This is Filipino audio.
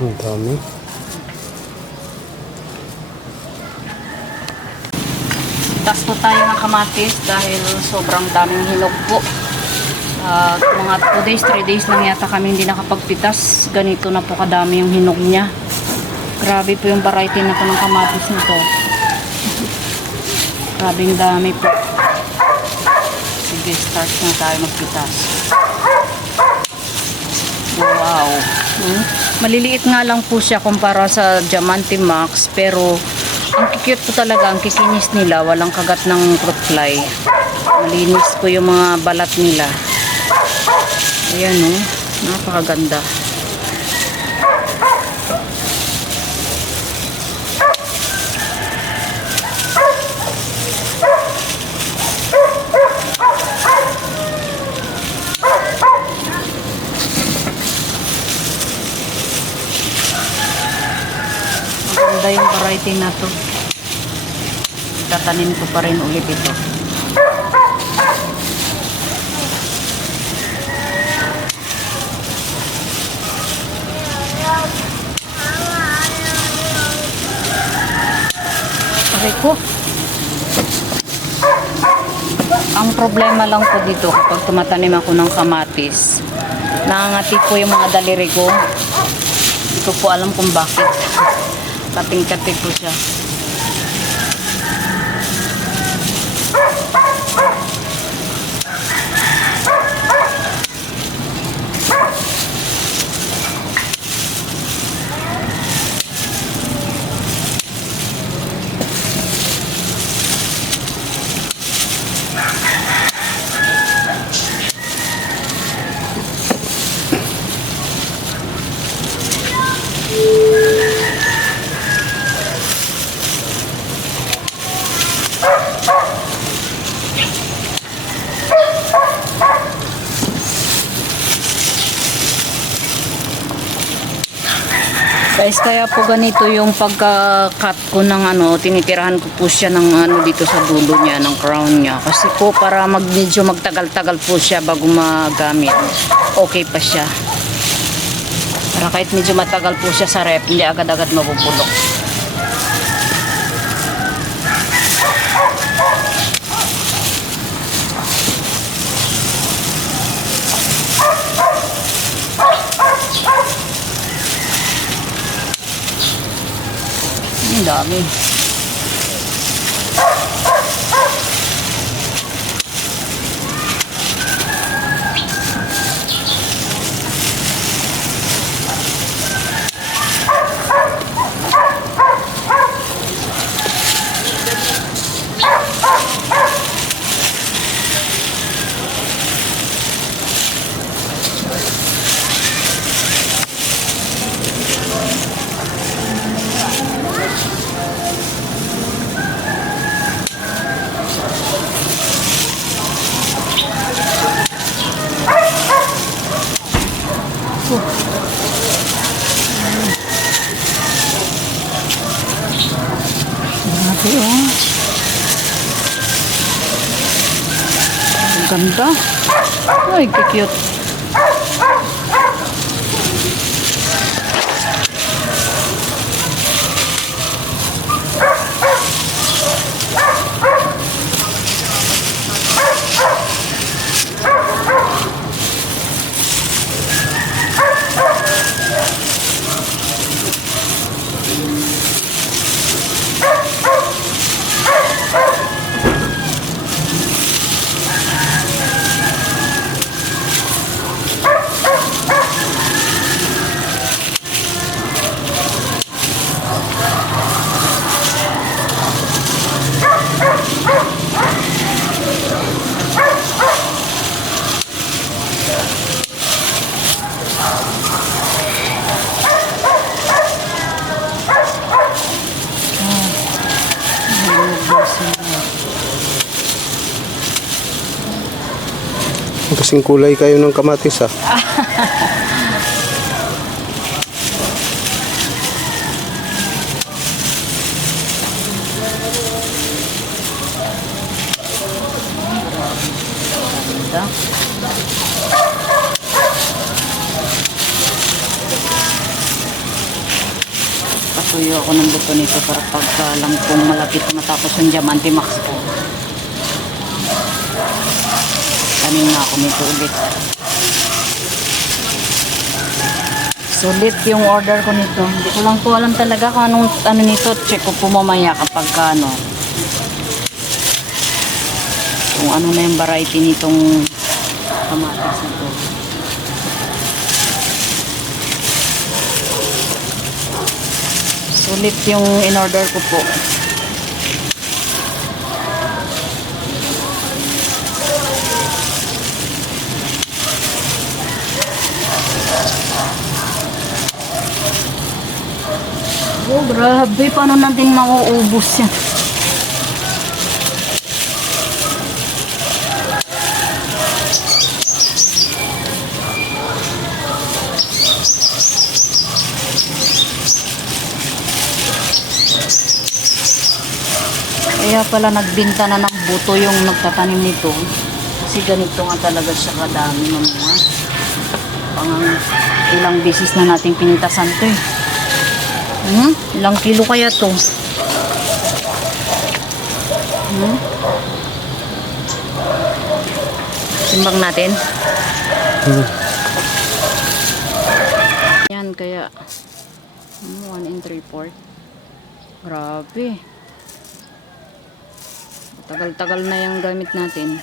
Ang dami. Pitas po tayo ng kamatis dahil sobrang daming hinog po. Mga 2 days, 3 days lang yata kami hindi nakapagpitas. Ganito na po kadami yung hinog niya. Grabe po yung variety na po ng kamatis nito. Grabe yung dami po. Sige, start na tayo magpitas. Wow. Maliliit nga lang po siya kumpara sa Diamante Max, pero ang cute po talaga, ang kikinis nila, walang kagat ng fruit fly. Malinis po yung mga balat nila. Ayan napakaganda. Maganda yung variety na to. Tatanim ko pa rin ulit ito. Okay ko. Ang problema lang po dito kapag tumatanim ako ng kamatis, nangangati po yung mga daliri ko. Hindi ko po alam kung bakit. Kating-kating po siya. Guys, kaya po ganito yung pagka-cut ko ng tinitirahan ko po siya ng dito sa dulo niya, ng crown niya. Kasi po para medyo magtagal-tagal po siya bago magamit. Okay pa siya. Para kahit medyo matagal po siya sa rep, hindi agad-agad mabubulok. Ang dami. Grabe ang ganda. Ay, cute. Kasing kulay kayo ng kamatis ah. Ganda. Patuyo ako ng buto nito para pagka lang kung malapit na matapos yung Diamante Max ko. Tanim na ako nito ulit. Sulit yung order ko nito. Hindi ko lang po alam talaga kung anong ano nito. Check ko po mamaya kapag ano. Kung ano na yung variety nitong kamatis na to. Sulit yung in-order ko po. Oh, grabe. Paano natin mauubos yan? Kaya pala nagbinta na ng buto yung nagtatanim nito. Kasi ganito nga talaga siya kadami mga. Pang ilang beses na nating pinitasan to eh. Ilang kilo kaya to? Timbang natin. Yan kaya 1 and 3/4. Grabe. Tagal-tagal na yung gamit natin.